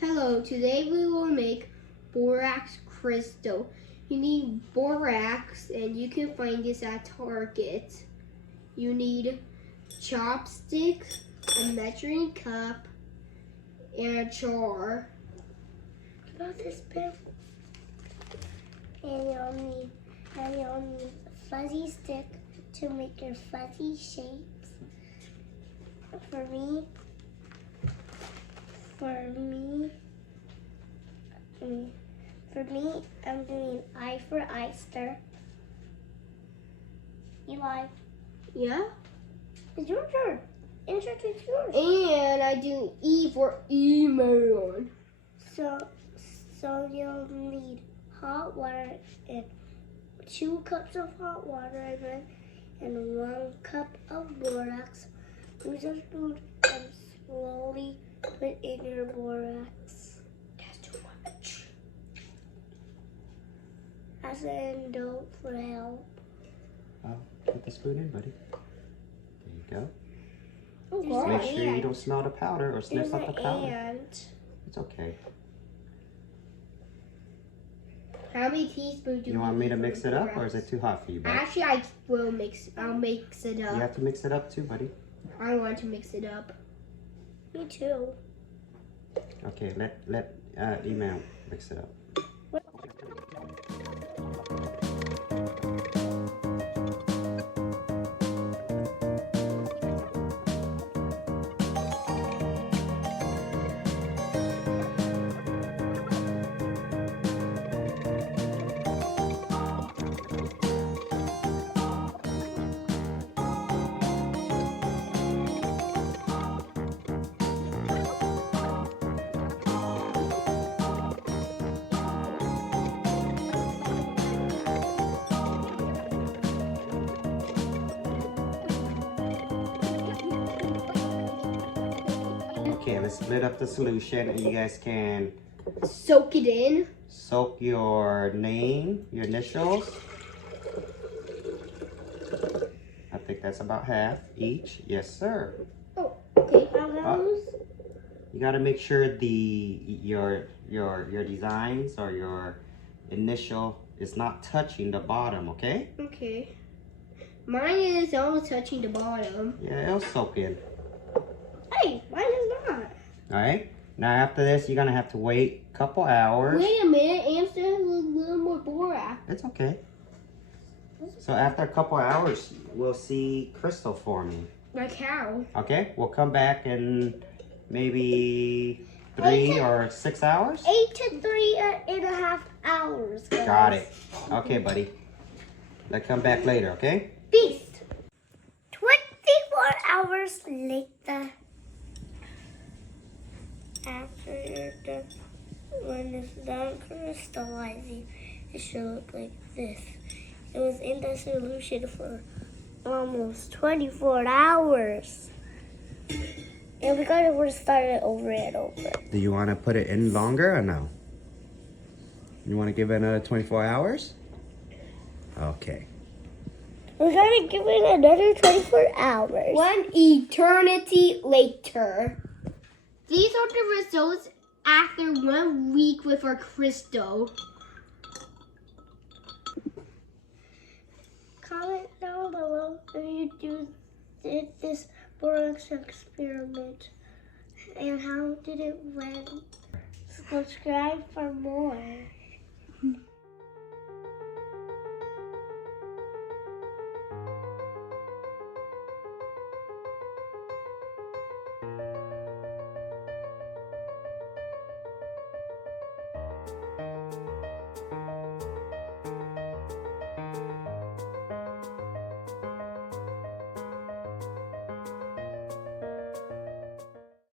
Hello, today we will make borax crystal. You need borax and you can find this at Target. You need chopstick, a measuring cup, and a jar. About this pen. And you'll need a fuzzy stick to make your fuzzy shapes. For me, I'm doing I for Eyster. Eli. Yeah? It's your turn. Introduce yours. And I do E for email. So you'll need hot water and 2 cups of hot water and 1 cup of borax. Use a spoon and slowly put in your borax. That's too much. Ask an adult for help. Oh, put the spoon in, buddy. There you Oh, go. Make sure you don't smell the powder or sniff out the powder. Ant. It's okay. How many teaspoons do You want me to mix it up or is it too hot for you, buddy? Actually, I'll mix it up. You have to mix it up too, buddy. I want to mix it up. Me too. Okay, let email mix it up. Okay, let's split up the solution and you guys can Soak it in. soak your name, your initials. I think that's about half each. Yes, sir. Oh, okay. You gotta make sure your designs or your initial is not touching the bottom, okay? Okay. Mine is almost touching the bottom. Yeah, it'll soak in. Hey, mine is not. Alright? Now after this, you're gonna have to wait a couple hours. Wait a minute, Amster has a little more borax. It's okay. So after a couple hours, we'll see crystal forming. Like how? Okay? We'll come back in maybe 3 or 6 hours. 8 to 3.5 hours. Guys. Got it. Okay, buddy. Let's come back later, okay? Beast. 24 hours later. After you're done, when it's done crystallizing, it should look like this. It was in the solution for almost 24 hours. And we gotta restart it over and over. Do you want to put it in longer or no? You want to give it another 24 hours? Okay. We're gonna give it another 24 hours. 1 eternity later. These are the results after 1 week with our crystal. Comment down below if you did this borax experiment and how did it went. Subscribe for more.